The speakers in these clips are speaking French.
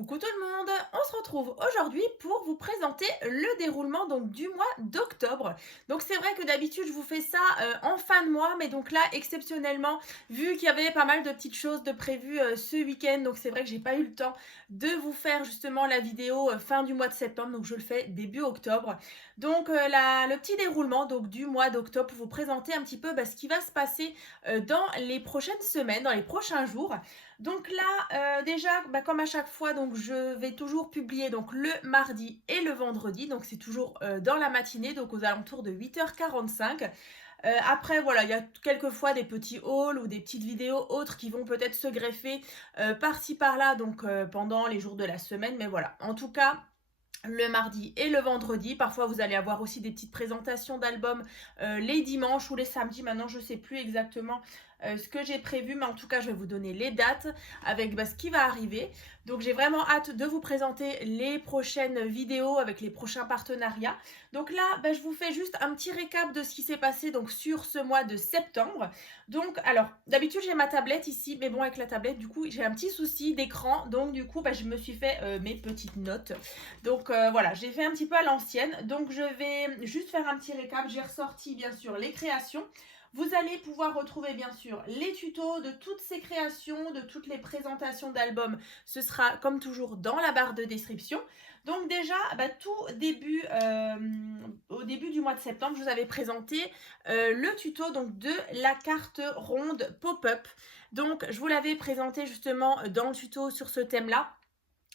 Coucou tout le monde, on se retrouve aujourd'hui pour vous présenter le déroulement donc du mois d'octobre. Donc c'est vrai que d'habitude je vous fais ça en fin de mois, mais donc là exceptionnellement, vu qu'il y avait pas mal de petites choses de prévues ce week-end, donc c'est vrai que j'ai pas eu le temps de vous faire justement la vidéo fin du mois de septembre, donc je le fais début octobre. Donc le petit déroulement donc du mois d'octobre pour vous présenter un petit peu ce qui va se passer dans les prochaines semaines, dans les prochains jours. Donc là, déjà, comme à chaque fois, donc je vais toujours publier donc le mardi et le vendredi. Donc c'est toujours dans la matinée, donc aux alentours de 8h45. Après, voilà, il y a quelquefois des petits hauls ou des petites vidéos autres qui vont peut-être se greffer par-ci par-là, donc pendant les jours de la semaine. Mais voilà, en tout cas, le mardi et le vendredi. Parfois, vous allez avoir aussi des petites présentations d'albums les dimanches ou les samedis. Maintenant, je ne sais plus exactement ce que j'ai prévu, mais en tout cas, je vais vous donner les dates avec ce qui va arriver. Donc, j'ai vraiment hâte de vous présenter les prochaines vidéos avec les prochains partenariats. Donc là, je vous fais juste un petit récap de ce qui s'est passé donc sur ce mois de septembre. Donc, alors, d'habitude, j'ai ma tablette ici, mais bon, avec la tablette, du coup, j'ai un petit souci d'écran. Donc, du coup, je me suis fait mes petites notes. Donc voilà, j'ai fait un petit peu à l'ancienne. Donc je vais juste faire un petit récap. J'ai ressorti bien sûr les créations. Vous allez pouvoir retrouver bien sûr les tutos de toutes ces créations, de toutes les présentations d'albums. Ce sera comme toujours dans la barre de description. Donc déjà, au début du mois de septembre, je vous avais présenté le tuto donc, de la carte ronde pop-up. Donc je vous l'avais présenté justement dans le tuto sur ce thème-là.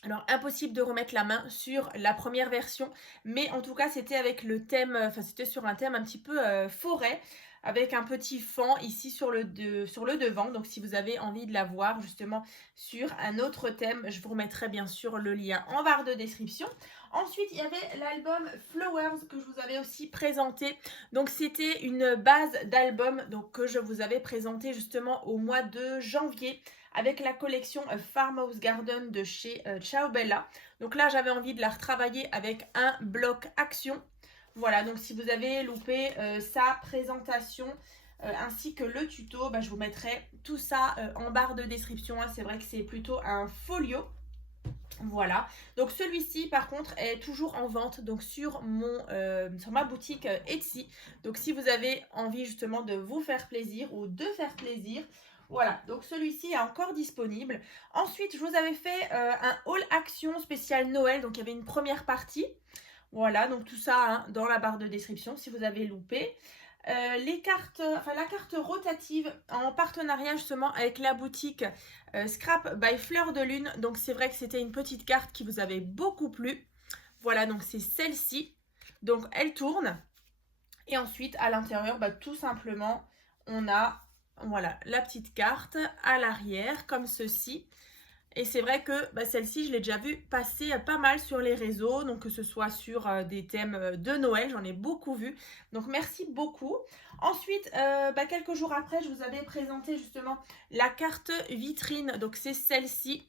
Alors, impossible de remettre la main sur la première version, mais en tout cas, c'était avec le thème, c'était sur un thème un petit peu forêt, avec un petit fond ici sur le devant. Donc, si vous avez envie de la voir justement sur un autre thème, je vous remettrai bien sûr le lien en barre de description. Ensuite, il y avait l'album Flowers que je vous avais aussi présenté. Donc, c'était une base d'album que je vous avais présenté justement au mois de janvier avec la collection Farmhouse Garden de chez Ciao Bella. Donc là, j'avais envie de la retravailler avec un bloc action. Voilà, donc si vous avez loupé sa présentation ainsi que le tuto, je vous mettrai tout ça en barre de description. Hein. C'est vrai que c'est plutôt un folio. Voilà, donc celui-ci par contre est toujours en vente donc sur ma boutique Etsy. Donc si vous avez envie justement de vous faire plaisir ou de faire plaisir, voilà, donc celui-ci est encore disponible. Ensuite, je vous avais fait un haul action spécial Noël, donc il y avait une première partie. Voilà, donc tout ça hein, dans la barre de description si vous avez loupé. La carte rotative en partenariat justement avec la boutique Scrap by Fleur de Lune. Donc c'est vrai que c'était une petite carte qui vous avait beaucoup plu. Voilà, donc c'est celle-ci. Donc elle tourne. Et ensuite à l'intérieur, tout simplement, on a voilà, la petite carte à l'arrière comme ceci. Et c'est vrai que celle-ci, je l'ai déjà vue passer pas mal sur les réseaux, donc que ce soit sur des thèmes de Noël, j'en ai beaucoup vu. Donc merci beaucoup. Ensuite, quelques jours après, je vous avais présenté justement la carte vitrine, donc c'est celle-ci.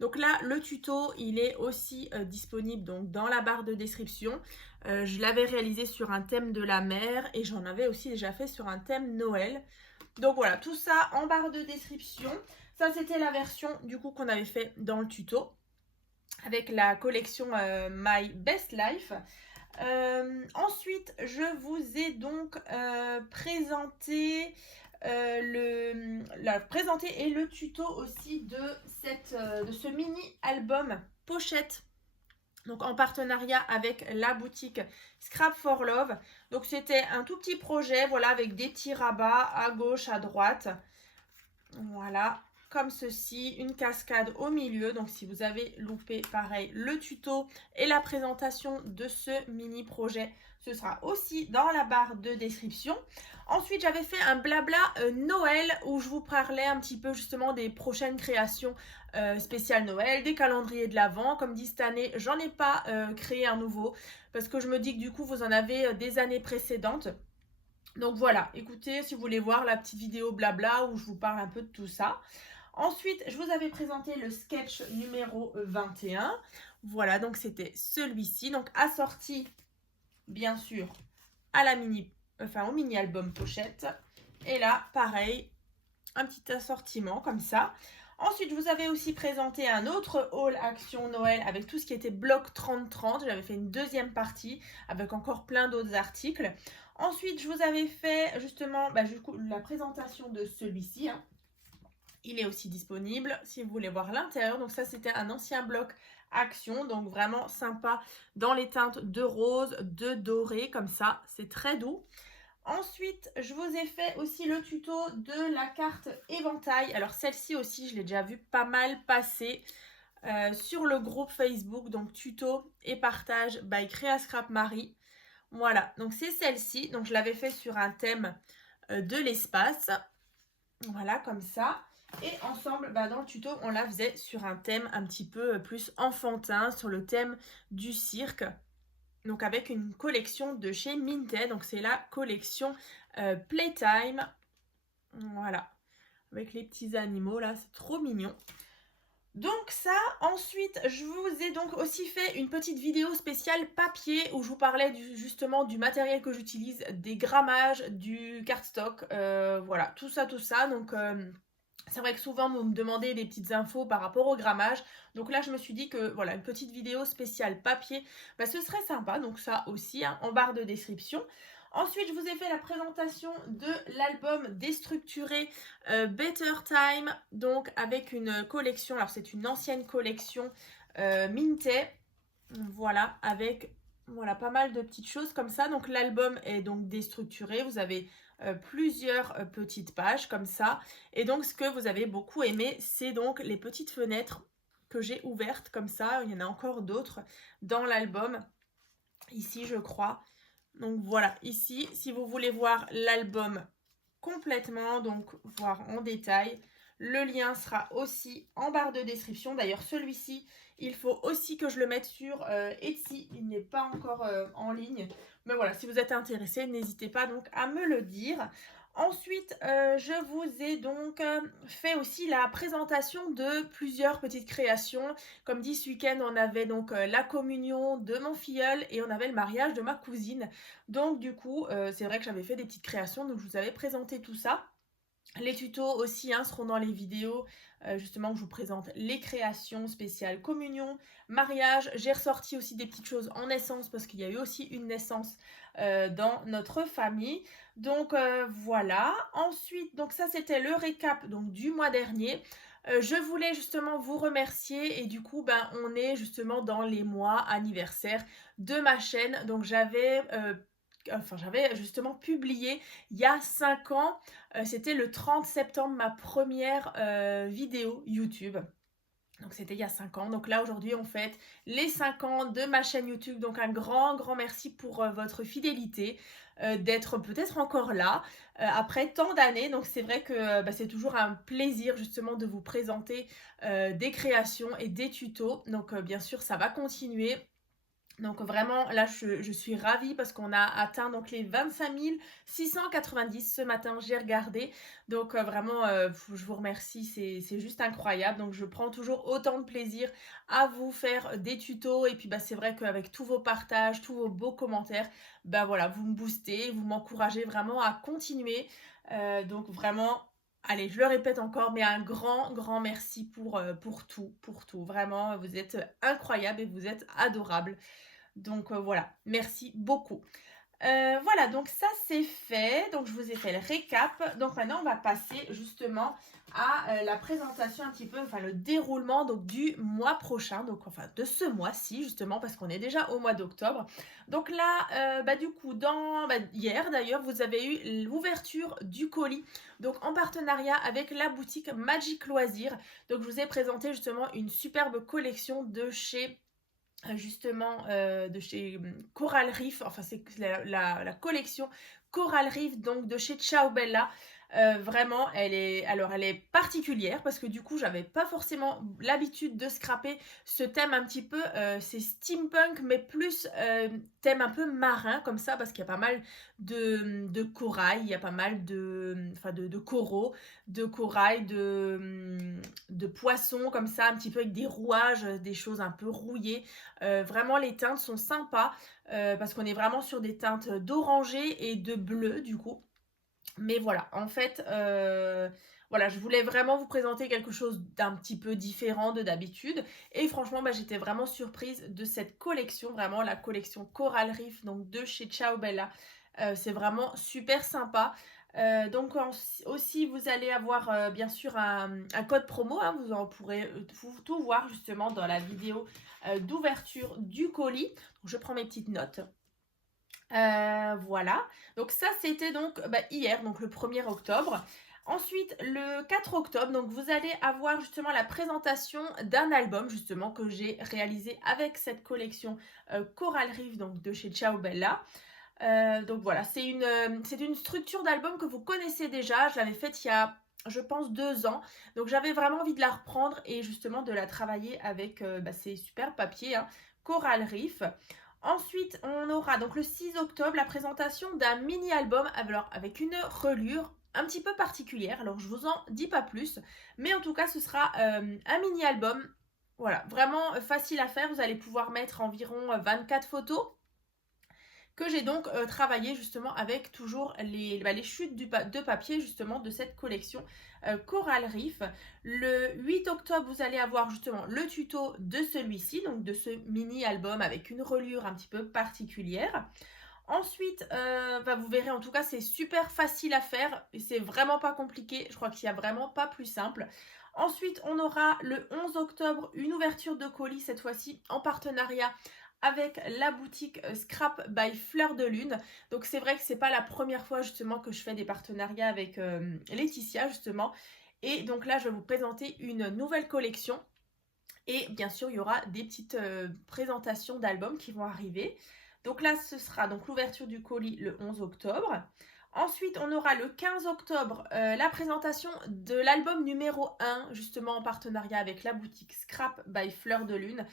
Donc là, le tuto, il est aussi disponible donc, dans la barre de description. Je l'avais réalisé sur un thème de la mer et j'en avais aussi déjà fait sur un thème Noël. Donc voilà, tout ça en barre de description. Ça, c'était la version du coup qu'on avait fait dans le tuto avec la collection My Best Life. Ensuite, je vous ai donc présenté et le tuto aussi de ce mini album pochette. Donc en partenariat avec la boutique Scrap for Love. Donc c'était un tout petit projet, voilà, avec des petits rabats à gauche, à droite. Voilà, comme ceci, une cascade au milieu. Donc si vous avez loupé, pareil, le tuto et la présentation de ce mini projet, ce sera aussi dans la barre de description. Ensuite, j'avais fait un blabla Noël où je vous parlais un petit peu justement des prochaines créations spéciales Noël, des calendriers de l'Avent. Comme dit cette année, j'en ai pas créé un nouveau parce que je me dis que du coup, vous en avez des années précédentes. Donc voilà, écoutez, si vous voulez voir la petite vidéo blabla où je vous parle un peu de tout ça. Ensuite, je vous avais présenté le sketch numéro 21. Voilà, donc c'était celui-ci. Donc assorti, bien sûr, au mini album pochette. Et là, pareil, un petit assortiment comme ça. Ensuite, je vous avais aussi présenté un autre haul Action Noël avec tout ce qui était bloc 30-30. J'avais fait une deuxième partie avec encore plein d'autres articles. Ensuite, je vous avais fait justement du coup, la présentation de celui-ci. Hein. Il est aussi disponible si vous voulez voir l'intérieur. Donc ça, c'était un ancien bloc Action. Donc vraiment sympa dans les teintes de rose, de doré comme ça. C'est très doux. Ensuite, je vous ai fait aussi le tuto de la carte éventail. Alors celle-ci aussi, je l'ai déjà vu pas mal passer sur le groupe Facebook. Donc tuto et partage by Créa Scrap Marie. Voilà, donc c'est celle-ci. Donc je l'avais fait sur un thème de l'espace. Voilà, comme ça. Et ensemble, dans le tuto, on la faisait sur un thème un petit peu plus enfantin, sur le thème du cirque. Donc avec une collection de chez Minted, donc c'est la collection Playtime, voilà, avec les petits animaux là, c'est trop mignon. Donc ça, ensuite, je vous ai donc aussi fait une petite vidéo spéciale papier où je vous parlais justement du matériel que j'utilise, des grammages, du cardstock, voilà, tout ça, donc... c'est vrai que souvent, vous me demandez des petites infos par rapport au grammage. Donc là, je me suis dit que voilà, une petite vidéo spéciale papier, ce serait sympa. Donc ça aussi, hein, en barre de description. Ensuite, je vous ai fait la présentation de l'album déstructuré Better Time. Donc avec une collection, alors c'est une ancienne collection Minted. Voilà, avec voilà, pas mal de petites choses comme ça. Donc l'album est donc déstructuré. Vous avez plusieurs petites pages comme ça. Et donc ce que vous avez beaucoup aimé, c'est donc les petites fenêtres que j'ai ouvertes comme ça. Il y en a encore d'autres dans l'album. Ici, je crois. Donc voilà, ici, si vous voulez voir l'album complètement, donc voir en détail, le lien sera aussi en barre de description. D'ailleurs, celui-ci, il faut aussi que je le mette sur Etsy. Il n'est pas encore en ligne. Mais voilà, si vous êtes intéressé, n'hésitez pas donc à me le dire. Ensuite, je vous ai donc fait aussi la présentation de plusieurs petites créations. Comme dit, ce week-end, on avait donc la communion de mon filleul et on avait le mariage de ma cousine. Donc du coup, c'est vrai que j'avais fait des petites créations, donc je vous avais présenté tout ça. Les tutos aussi seront dans les vidéos, justement, où je vous présente les créations spéciales communion, mariage. J'ai ressorti aussi des petites choses en naissance parce qu'il y a eu aussi une naissance dans notre famille. Donc voilà. Ensuite, donc ça c'était le récap donc, du mois dernier. Je voulais justement vous remercier et du coup, on est justement dans les mois anniversaires de ma chaîne. Donc j'avais justement publié il y a 5 ans, c'était le 30 septembre, ma première vidéo YouTube. Donc c'était il y a 5 ans. Donc là aujourd'hui on fête les 5 ans de ma chaîne YouTube. Donc un grand merci pour votre fidélité, d'être peut-être encore là après tant d'années. Donc c'est vrai que c'est toujours un plaisir justement de vous présenter des créations et des tutos. Donc bien sûr ça va continuer. Donc vraiment, là, je suis ravie parce qu'on a atteint donc les 25 690 ce matin, j'ai regardé. Donc vraiment, je vous remercie, c'est juste incroyable. Donc je prends toujours autant de plaisir à vous faire des tutos. Et puis c'est vrai qu'avec tous vos partages, tous vos beaux commentaires, voilà, vous me boostez, vous m'encouragez vraiment à continuer. Donc vraiment... Allez, je le répète encore, mais un grand merci pour tout. Vraiment, vous êtes incroyables et vous êtes adorables. Donc voilà, merci beaucoup. Voilà, donc ça c'est fait. Donc je vous ai fait le récap. Donc maintenant on va passer justement à la présentation un petit peu, enfin le déroulement donc du mois prochain, donc enfin de ce mois-ci justement parce qu'on est déjà au mois d'octobre. Donc là, du coup, hier d'ailleurs, vous avez eu l'ouverture du colis, donc en partenariat avec la boutique Magic Loisirs. Donc je vous ai présenté justement une superbe collection de chez justement de chez Coral Reef, enfin c'est la collection Coral Reef donc de chez Ciao Bella. Vraiment elle est particulière parce que du coup j'avais pas forcément l'habitude de scraper ce thème un petit peu, c'est steampunk mais plus thème un peu marin comme ça parce qu'il y a pas mal de corail, il y a pas mal de coraux, de corail, de poissons comme ça un petit peu avec des rouages, des choses un peu rouillées. Vraiment les teintes sont sympas parce qu'on est vraiment sur des teintes d'orangé et de bleu du coup. Mais voilà, en fait, voilà, je voulais vraiment vous présenter quelque chose d'un petit peu différent de d'habitude. Et franchement, bah, j'étais vraiment surprise de cette collection, vraiment la collection Coral Reef, donc de chez Ciao Bella. C'est vraiment super sympa. Donc aussi, vous allez avoir bien sûr un code promo, hein, vous en pourrez tout voir justement dans la vidéo d'ouverture du colis. Donc, je prends mes petites notes. Voilà, donc ça c'était donc hier, donc le 1er octobre. Ensuite, le 4 octobre, donc vous allez avoir justement la présentation d'un album justement que j'ai réalisé avec cette collection Coral Reef, donc de chez Ciao Bella. Donc voilà, c'est une structure d'album que vous connaissez déjà. Je l'avais faite il y a, je pense, 2 ans. Donc j'avais vraiment envie de la reprendre et justement de la travailler avec ces super papiers, hein, Coral Reef. Ensuite, on aura donc le 6 octobre la présentation d'un mini-album, alors avec une relure un petit peu particulière. Alors je vous en dis pas plus, mais en tout cas ce sera un mini-album. Voilà, vraiment facile à faire. Vous allez pouvoir mettre environ 24 photos que j'ai donc travaillé justement avec toujours les chutes de papier justement de cette collection Coral Reef. Le 8 octobre, vous allez avoir justement le tuto de celui-ci, donc de ce mini-album avec une reliure un petit peu particulière. Ensuite, vous verrez, en tout cas, c'est super facile à faire et c'est vraiment pas compliqué. Je crois qu'il n'y a vraiment pas plus simple. Ensuite, on aura le 11 octobre une ouverture de colis, cette fois-ci en partenariat avec la boutique Scrap by Fleur de Lune. Donc c'est vrai que c'est pas la première fois justement que je fais des partenariats avec Laetitia justement. Et donc là, je vais vous présenter une nouvelle collection. Et bien sûr, il y aura des petites présentations d'albums qui vont arriver. Donc là, ce sera donc l'ouverture du colis le 11 octobre. Ensuite, on aura le 15 octobre la présentation de l'album numéro 1, justement en partenariat avec la boutique Scrap by Fleur de Lune.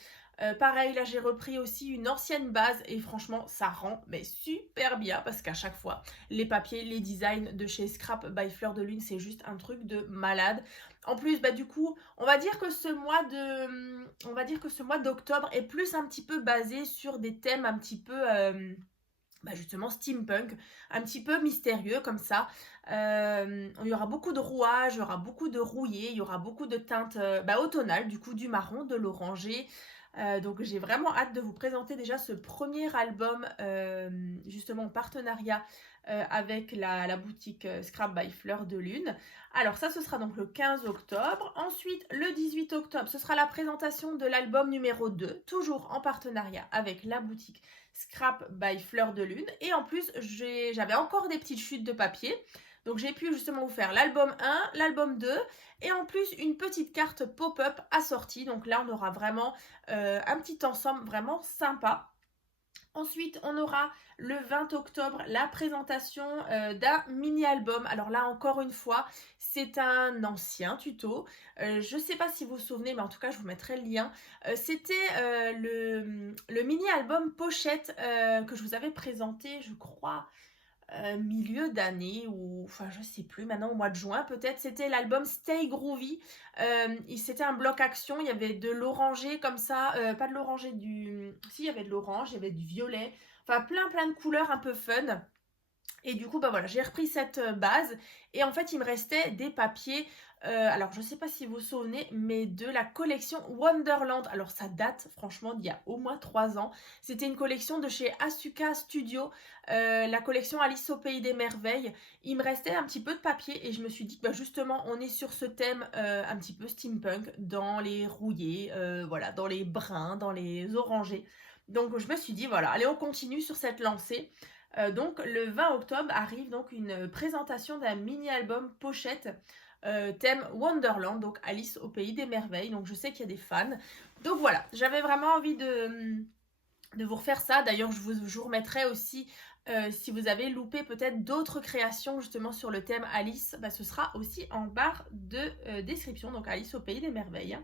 Pareil, là j'ai repris aussi une ancienne base et franchement ça rend mais super bien parce qu'à chaque fois les papiers, les designs de chez Scrap by Fleur de Lune, c'est juste un truc de malade. En plus, du coup, on va dire que ce mois d'octobre est plus un petit peu basé sur des thèmes un petit peu justement steampunk, un petit peu mystérieux comme ça. Il y aura beaucoup de rouages, il y aura beaucoup de rouillés, il y aura beaucoup de teintes automnales, du coup du marron, de l'oranger. Donc j'ai vraiment hâte de vous présenter déjà ce premier album justement en partenariat avec la boutique Scrap by Fleur de Lune. Alors ça ce sera donc le 15 octobre. Ensuite le 18 octobre ce sera la présentation de l'album numéro 2, toujours en partenariat avec la boutique Scrap by Fleur de Lune. Et en plus j'avais encore des petites chutes de papier. Donc j'ai pu justement vous faire l'album 1, l'album 2 et en plus une petite carte pop-up assortie. Donc là on aura vraiment un petit ensemble vraiment sympa. Ensuite, on aura le 20 octobre la présentation d'un mini-album. Alors là, encore une fois, c'est un ancien tuto. Je ne sais pas si vous vous souvenez, mais en tout cas, je vous mettrai le lien. C'était le mini-album pochette que je vous avais présenté, je crois, milieu d'année ou enfin je sais plus maintenant au mois de juin peut-être. C'était l'album Stay Groovy. C'était un bloc action, il y avait de l'oranger comme ça, pas de l'oranger, si, il y avait de l'orange, il y avait du violet, enfin plein de couleurs un peu fun. Et du coup, voilà, j'ai repris cette base et en fait, il me restait des papiers. Alors, je ne sais pas si vous vous souvenez, mais de la collection Wonderland. Alors, ça date franchement d'il y a au moins 3 ans. C'était une collection de chez Asuka Studio, la collection Alice au Pays des Merveilles. Il me restait un petit peu de papier et je me suis dit que justement, on est sur ce thème un petit peu steampunk, dans les rouillés, voilà, dans les bruns, dans les orangés. Donc, je me suis dit, voilà, allez, on continue sur cette lancée. Donc le 20 octobre arrive donc une présentation d'un mini-album pochette thème Wonderland, donc Alice au Pays des Merveilles. Donc je sais qu'il y a des fans. Donc voilà, j'avais vraiment envie de vous refaire ça. D'ailleurs, je vous remettrai aussi, si vous avez loupé peut-être d'autres créations justement sur le thème Alice, ce sera aussi en barre de description, donc Alice au Pays des Merveilles.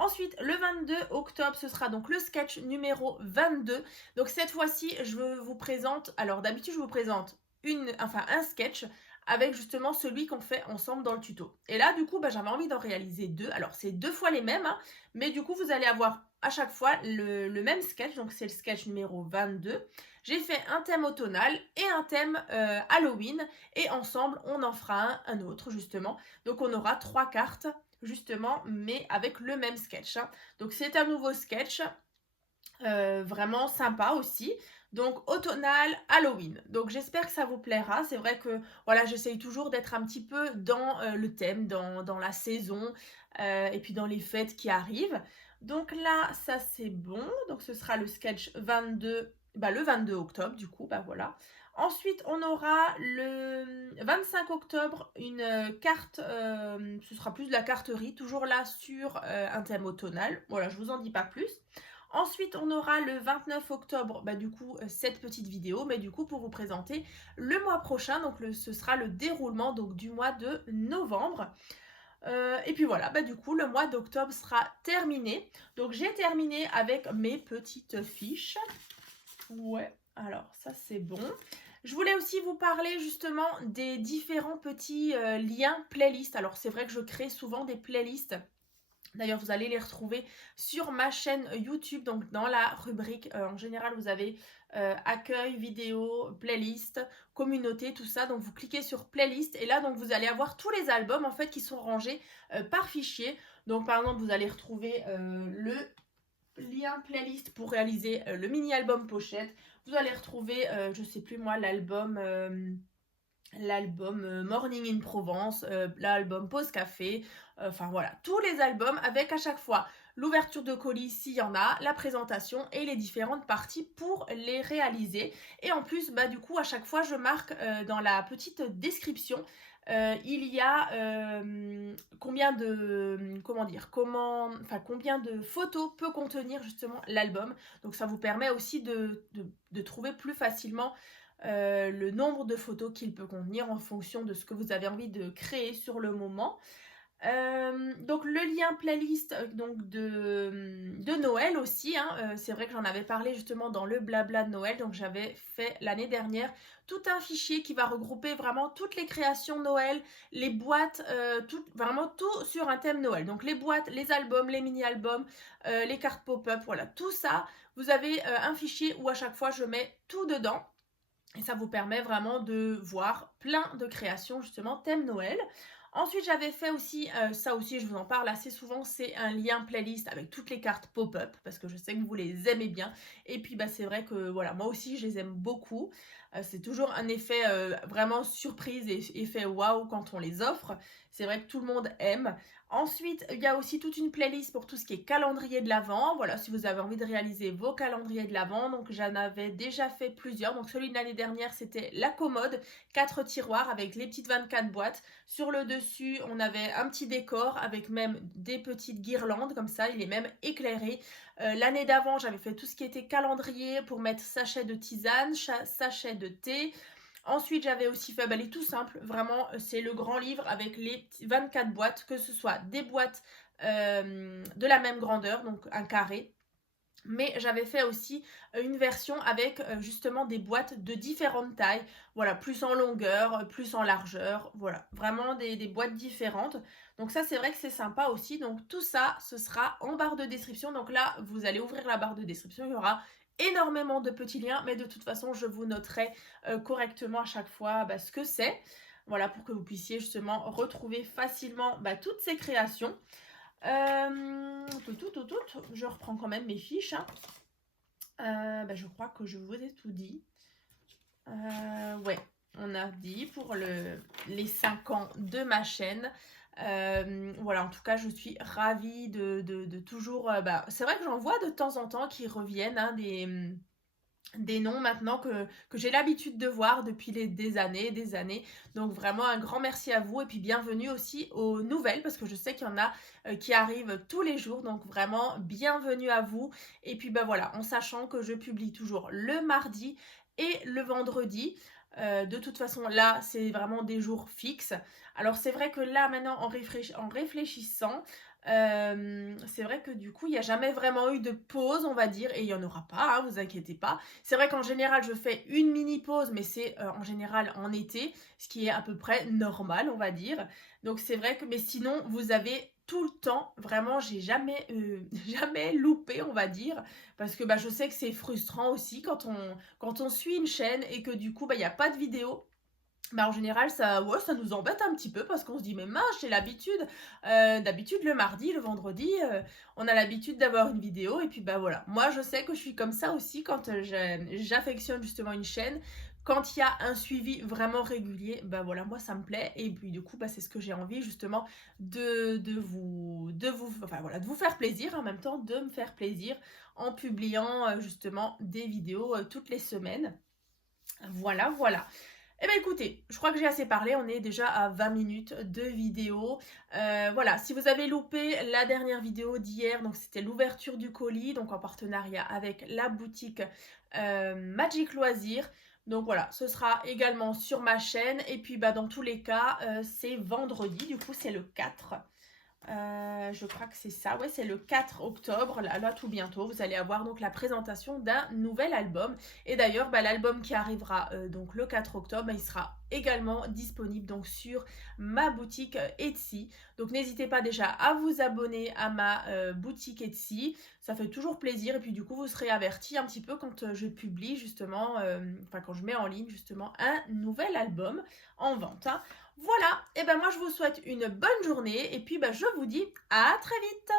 Ensuite, le 22 octobre, ce sera donc le sketch numéro 22. Donc cette fois-ci, je vous présente, alors d'habitude je vous présente un sketch avec justement celui qu'on fait ensemble dans le tuto. Et là, du coup, bah, j'avais envie d'en réaliser deux. Alors, c'est 2 fois les mêmes, hein, mais du coup, vous allez avoir à chaque fois le même sketch. Donc, c'est le sketch numéro 22. J'ai fait un thème automnal et un thème Halloween. Et ensemble, on en fera un autre, justement. Donc, on aura 3 cartes, justement, mais avec le même sketch, hein. Donc, c'est un nouveau sketch. Vraiment sympa aussi. Donc automnal, Halloween. Donc j'espère que ça vous plaira. C'est vrai que voilà, j'essaye toujours d'être un petit peu dans le thème, dans la saison et puis dans les fêtes qui arrivent. Donc là, ça c'est bon. Donc ce sera le sketch 22, bah, le 22 octobre du coup, bah voilà. Ensuite, on aura le 25 octobre une carte, ce sera plus de la carterie, toujours là sur un thème automnal. Voilà, je vous en dis pas plus. Ensuite, on aura le 29 octobre, bah, du coup, cette petite vidéo, mais du coup, pour vous présenter le mois prochain, donc ce sera le déroulement donc, du mois de novembre. Et puis voilà, bah, du coup, le mois d'octobre sera terminé. Donc, j'ai terminé avec mes petites fiches. Ouais, alors ça, c'est bon. Je voulais aussi vous parler justement des différents petits liens playlists. Alors, c'est vrai que je crée souvent des playlists. D'ailleurs, vous allez les retrouver sur ma chaîne YouTube, donc dans la rubrique, en général, vous avez accueil, vidéo, playlist, communauté, tout ça. Donc, vous cliquez sur playlist et là, donc, vous allez avoir tous les albums, en fait, qui sont rangés par fichier. Donc, par exemple, vous allez retrouver le lien playlist pour réaliser le mini-album pochette. Vous allez retrouver, je sais plus moi, l'album Morning in Provence, l'album Pause Café, enfin voilà, tous les albums avec à chaque fois l'ouverture de colis s'il y en a, la présentation et les différentes parties pour les réaliser. Et en plus, bah, du coup, à chaque fois, je marque dans la petite description il y a combien de combien de photos peut contenir justement l'album. Donc ça vous permet aussi de trouver plus facilement le nombre de photos qu'il peut contenir en fonction de ce que vous avez envie de créer sur le moment. Donc le lien playlist donc de Noël aussi, hein, c'est vrai que j'en avais parlé justement dans le blabla de Noël, donc j'avais fait l'année dernière tout un fichier qui va regrouper vraiment toutes les créations Noël, les boîtes, vraiment tout sur un thème Noël. Donc les boîtes, les albums, les mini-albums, les cartes pop-up, voilà, tout ça. Vous avez un fichier où à chaque fois je mets tout dedans. Et ça vous permet vraiment de voir plein de créations justement thème Noël. Ensuite, j'avais fait aussi, ça aussi je vous en parle assez souvent, c'est un lien playlist avec toutes les cartes pop-up parce que je sais que vous les aimez bien. Et puis bah, c'est vrai que voilà, moi aussi je les aime beaucoup. C'est toujours un effet vraiment surprise et effet waouh quand on les offre. C'est vrai que tout le monde aime. Ensuite, il y a aussi toute une playlist pour tout ce qui est calendrier de l'Avent. Voilà, si vous avez envie de réaliser vos calendriers de l'Avent. Donc, j'en avais déjà fait plusieurs. Donc, celui de l'année dernière, c'était la commode, 4 tiroirs avec les petites 24 boîtes. Sur le dessus, on avait un petit décor avec même des petites guirlandes comme ça. Il est même éclairé. L'année d'avant, j'avais fait tout ce qui était calendrier pour mettre sachet de tisane, sachet de thé. Ensuite, j'avais aussi fait les tout simples. Vraiment, c'est le grand livre avec les 24 boîtes, que ce soit des boîtes de la même grandeur, donc un carré. Mais j'avais fait aussi une version avec justement des boîtes de différentes tailles. Voilà, plus en longueur, plus en largeur. Voilà, vraiment des boîtes différentes. Donc ça, c'est vrai que c'est sympa aussi. Donc tout ça, ce sera en barre de description. Donc là, vous allez ouvrir la barre de description. Il y aura énormément de petits liens. Mais de toute façon, je vous noterai correctement à chaque fois ce que c'est. Voilà, pour que vous puissiez justement retrouver facilement toutes ces créations. Je reprends quand même mes fiches, hein. Je crois que je vous ai tout dit. Ouais, on a dit pour les 5 ans de ma chaîne. Voilà, en tout cas, je suis ravie de toujours... c'est vrai que j'en vois de temps en temps qui reviennent, hein, des noms maintenant que j'ai l'habitude de voir depuis des années. Donc vraiment un grand merci à vous et puis bienvenue aussi aux nouvelles parce que je sais qu'il y en a qui arrivent tous les jours. Donc vraiment bienvenue à vous. Et puis voilà, en sachant que je publie toujours le mardi et le vendredi. De toute façon, là, c'est vraiment des jours fixes. Alors, c'est vrai que là, maintenant, en réfléchissant, C'est vrai que du coup, il y a jamais vraiment eu de pause, on va dire, et il y en aura pas, hein, vous inquiétez pas. C'est vrai qu'en général, je fais une mini pause, mais c'est, en général en été, ce qui est à peu près normal, on va dire. Donc c'est vrai que mais sinon, vous avez tout le temps, vraiment, j'ai jamais, jamais loupé, on va dire, parce que, bah, je sais que c'est frustrant aussi quand on suit une chaîne et que du coup, bah, il y a pas de vidéo. Bah, en général, ça ouais, ça nous embête un petit peu parce qu'on se dit: «Mais mince, j'ai l'habitude, d'habitude le mardi, le vendredi, on a l'habitude d'avoir une vidéo» et puis, bah, voilà. Moi, je sais que je suis comme ça aussi quand, j'affectionne justement une chaîne. Quand il y a un suivi vraiment régulier, bah, voilà, moi ça me plaît et puis du coup, bah, c'est ce que j'ai envie justement de vous enfin voilà, de vous faire plaisir, en même temps de me faire plaisir en publiant, justement des vidéos, toutes les semaines. Voilà, voilà. Eh bien écoutez, je crois que j'ai assez parlé, on est déjà à 20 minutes de vidéo. Voilà, si vous avez loupé la dernière vidéo d'hier, donc c'était l'ouverture du colis, donc en partenariat avec la boutique Magic Loisirs. Donc voilà, ce sera également sur ma chaîne. Et puis bah, dans tous les cas, c'est vendredi, du coup c'est le 4. Je crois que c'est ça, ouais, c'est le 4 octobre, là tout bientôt, vous allez avoir donc la présentation d'un nouvel album. Et d'ailleurs, bah, l'album qui arrivera donc le 4 octobre, bah, il sera également disponible donc sur ma boutique Etsy. Donc n'hésitez pas déjà à vous abonner à ma boutique Etsy, ça fait toujours plaisir et puis du coup vous serez averti un petit peu quand je publie justement, enfin quand je mets en ligne justement un nouvel album en vente, hein. Voilà, et ben moi je vous souhaite une bonne journée et puis bah, je vous dis à très vite.